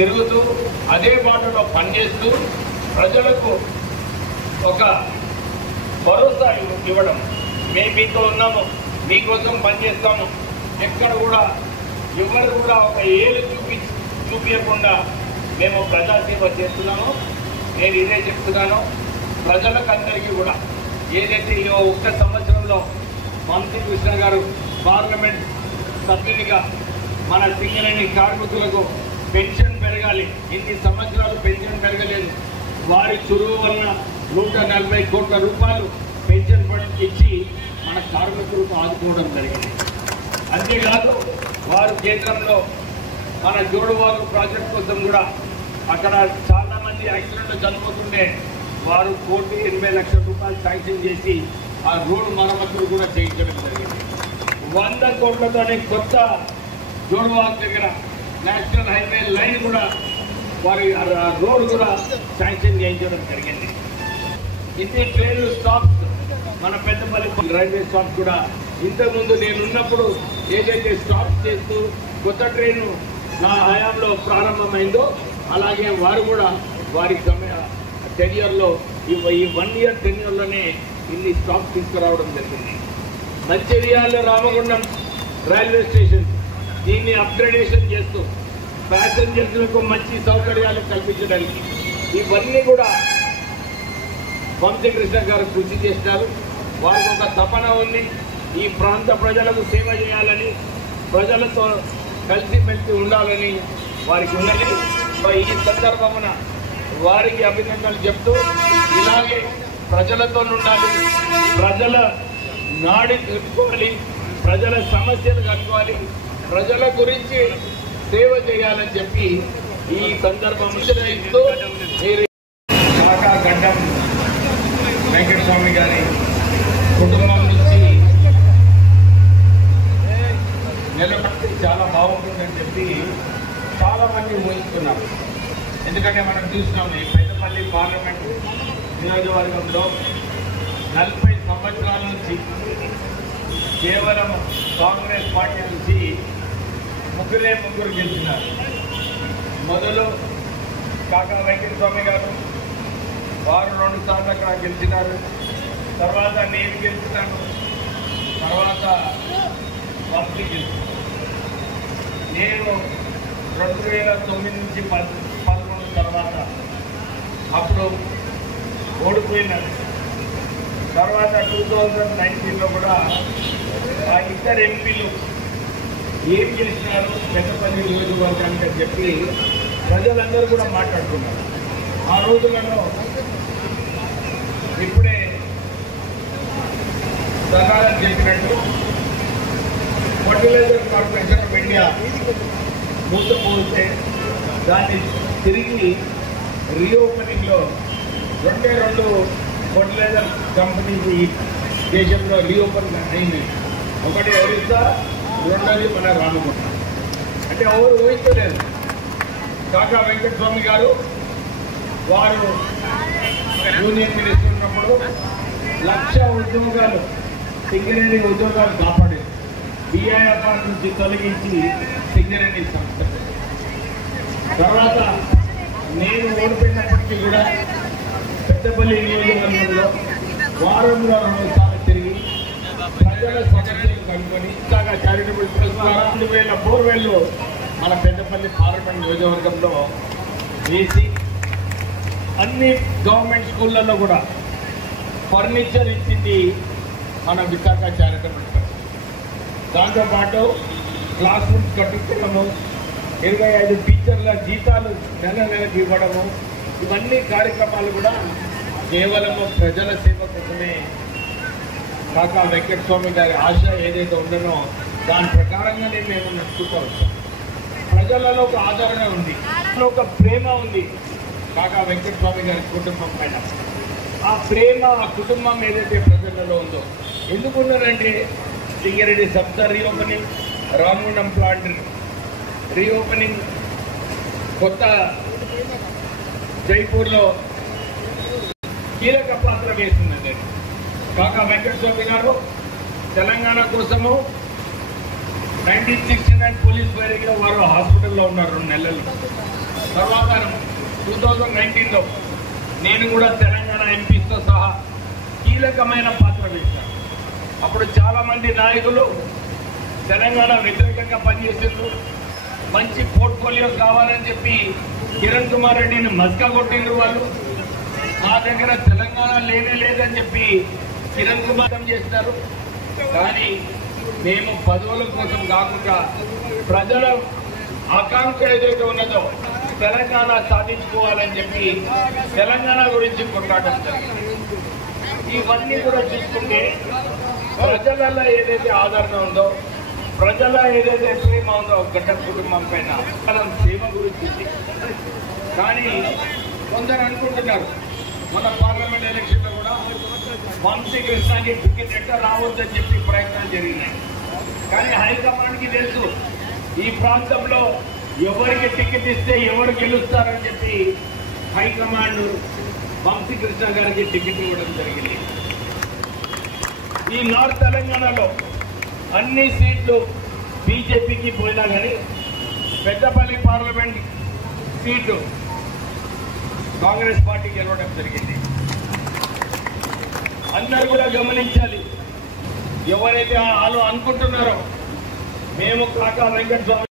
తిరుగుతూ అదే బాటలో పనిచేస్తూ ప్రజలకు ఒక భరోసా ఇవ్వడం, మేము మీతో ఉన్నాము, మీకోసం పనిచేస్తాము, ఎక్కడ కూడా ఎవరు కూడా ఒక ఏలు చూపించకుండా మేము ప్రజాసేవ చేస్తున్నాము. నేను ఇదే చెప్తున్నాను, ప్రజలకు అందరికీ కూడా ఏదైతే ఈ ఒక్క సంవత్సరంలో మంత్రి కృష్ణ గారు పార్లమెంట్ సభ్యునిగా మన సింగరేణి కార్మికులకు పెన్షన్ పెరగాలి, ఇన్ని సంవత్సరాలు పెన్షన్ పెరగలేదు, వారి చురువు వలన 140 కోట్ల రూపాయలు పెన్షన్ ఫండ్ ఇచ్చి మన కార్మికులకు ఆదుకోవడం జరిగింది. అంతేకాదు వారు కేంద్రంలో మన జోడువాగు ప్రాజెక్ట్ కోసం కూడా అక్కడ చాలా మంది యాక్సిడెంట్లు చనిపోతుండే వారు 1,80,00,000 రూపాయలు శాంక్షన్ చేసి ఆ రోడ్డు మరమ్మతులు కూడా చేయించడం జరిగింది. 100 కోట్లతోనే కొత్త జోడువాగు దగ్గర నేషనల్ హైవే లైన్ కూడా వారి రోడ్ కూడా శాంక్షన్ చేయించడం జరిగింది. ఇది ట్రైన్ స్టాప్స్ మన పెద్దపల్లి రైల్వే స్టాప్ కూడా ఇంతకుముందు నేనున్నప్పుడు ఏదైతే స్టాప్ చేస్తూ కొత్త ట్రైను నా హయాంలో ప్రారంభమైందో అలాగే వారు కూడా వారి టెన్యూర్లో ఈ 1 ఇయర్ టెన్యూర్లోనే ఇన్ని స్టాప్ తీసుకురావడం జరిగింది. మంచిర్యాల రామగుండం రైల్వే స్టేషన్ దీన్ని అప్గ్రేడేషన్ చేస్తూ ప్యాసింజర్లకు మంచి సౌకర్యాలు కల్పించడానికి ఇవన్నీ కూడా వంశీకృష్ణ గారు కృషి చేస్తారు. వారికి ఒక తపన ఉంది, ఈ ప్రాంత ప్రజలకు సేవ చేయాలని, ప్రజలతో కలిసిమెలిసి ఉండాలని వారికి ఉన్నది. ఈ సందర్భమున వారికి అభినందనలు చెప్తూ ఇలాగే ప్రజలతో ఉండాలి, ప్రజల నాడి కట్టుకోవాలి, ప్రజల సమస్యలు కట్టుకోవాలి, ప్రజల గురించి సేవ చేయాలని చెప్పి ఈ సందర్భం ఇస్తూ కాకా గడ్డం వెంకటస్వామి గారి కుటుంబం నుంచి నిలబడితే చాలా బాగుంటుందని చెప్పి చాలా మంది ఊహిస్తున్నారు. ఎందుకంటే మనం చూసినాం ఈ పెద్దపల్లి పార్లమెంటు నియోజకవర్గంలో 40 సంవత్సరాల నుంచి కేవలం కాంగ్రెస్ పార్టీ నుంచి ముగ్గురు గెలిచినారు. మొదలు కాకా వెంకటస్వామి గారు, వారు 2 సార్లు అక్కడ గెలిచినారు. తర్వాత నేను గెలిచినాను, తర్వాత వంశీ గెలిచినాను. నేను 2009 నుంచి 11 తర్వాత అప్పుడు ఓడిపోయినాను. తర్వాత 2019లో కూడా ఆ ఇద్దరు ఎంపీలు ఏం చేసినారు పెద్దపల్లి నియోజకవర్గానికి అని చెప్పి ప్రజలందరూ కూడా మాట్లాడుతున్నారు. ఆ రోజులలో ఇప్పుడే సర్దార్ చెప్పినట్టు ఫర్టిలైజర్ కార్పొరేషన్ ఆఫ్ ఇండియా మూతపోతే దాన్ని తిరిగి రీఓపెనింగ్లో 2 ఫర్టిలైజర్ కంపెనీకి దేశంలో రీఓపెన్ అయింది. ఒకటి ఒరిస్సా, రెండోది మన రామగుండ. అంటే ఎవరు ఊహించలేదు. కాకా వెంకటస్వామి గారు వారు యూనియన్ మినిస్టర్ ఉన్నప్పుడు 1,00,000 ఉద్యోగాలు, సింగరేణి ఉద్యోగాలు కాపాడారు. BIFR నుంచి తొలగించి సింగరేణి సంస్థ. తర్వాత నేను ఓడిపోయినప్పటికీ కూడా పెద్దపల్లి నియోజకవర్గంలో వారంలో 2 సార్లు తిరిగి ప్రజల సమస్యలు కనుక్కొని ఇంకా చారిటబుల్ ట్రస్ట్ 2,000 బోర్వెల్లు మన పెద్దపల్లి పార్లమెంట్ నియోజకవర్గంలో వేసి అన్ని గవర్నమెంట్ స్కూళ్ళల్లో కూడా ఫర్నిచర్ ఇచ్చింది మన విశాఖ చారిటబుల్ ట్రస్ట్. దాంతోపాటు క్లాస్ రూమ్స్ కట్టించడము, 25 టీచర్ల జీతాలు నెలకి ఇవ్వడము, ఇవన్నీ కార్యక్రమాలు కూడా కేవలము ప్రజల సేవ కోసమే కాకా వెంకటస్వామి గారి ఆశ ఏదైతే ఉండనో దాని ప్రకారంగానే మేము నడుచుకుంటూ వచ్చాం. ప్రజలలో ఒక ఆదరణ ఉంది, ఒక ప్రేమ ఉంది కాకా వెంకటస్వామి గారి కుటుంబం పైన. ఆ ప్రేమ, ఆ కుటుంబం ఏదైతే ప్రజలలో ఉందో ఎందుకున్నారంటే సింగరేణి సంస్థ రీఓపెనింగ్, రామగుండం ప్లాంట్ రీఓపెనింగ్, కొత్త జైపూర్లో కీలక పాత్ర వేస్తుందండి. కాకా వెంకటస్వామి గారు తెలంగాణ కోసము 1969 పోలీస్ ఫైరింగ్లో వారు హాస్పిటల్లో ఉన్నారు 2 నెలలు. తర్వాత 2019లో నేను కూడా తెలంగాణ ఎంపీస్తో సహా కీలకమైన పాత్ర వేశాను. అప్పుడు చాలామంది నాయకులు తెలంగాణ వ్యతిరేకంగా పనిచేసిండ్రు. మంచి పోర్ట్ఫోలియో కావాలని చెప్పి కిరణ్ కుమార్ రెడ్డిని మస్కా కొట్టిండ్రు. వాళ్ళు మా దగ్గర తెలంగాణ లేదని చెప్పి కిరణ్ కుమార్ చేస్తారు. కానీ మేము పదవుల కోసం కాకుండా ప్రజల ఆకాంక్ష ఏదైతే ఉన్నదో తెలంగాణ సాధించుకోవాలని చెప్పి తెలంగాణ గురించి కొట్లాడడం జరిగింది. ఇవన్నీ కూడా చూసుకుంటే ప్రజలలో ఏదైతే ఆదరణ ఉందో, ప్రజల ఏదైతే ప్రేమ ఉందో గడ్డ కుటుంబం పైన సేవ గురించి. కానీ కొందరు అనుకుంటున్నారు మన పార్లమెంట్ ఎలక్షన్లో కూడా వంశీ కృష్ణకి టికెట్ ఎట్లా రావద్దని చెప్పి ప్రయత్నాలు జరిగినాయి. కానీ హైకమాండ్కి తెలుసు ఈ ప్రాంతంలో ఎవరికి టికెట్ ఇస్తే ఎవరు గెలుస్తారని చెప్పి హైకమాండ్ వంశీ కృష్ణ గారికి టికెట్ ఇవ్వడం జరిగింది. ఈ నార్త్ తెలంగాణలో అన్ని సీట్లు బీజేపీకి పోయినా కానీ పెద్దపల్లి పార్లమెంట్ సీటు కాంగ్రెస్ పార్టీకి గెలవడం జరిగింది. అందరూ కూడా గమనించాలి. ఎవరైతే వాళ్ళు అనుకుంటున్నారో మేము కాకా వెంకటస్వామి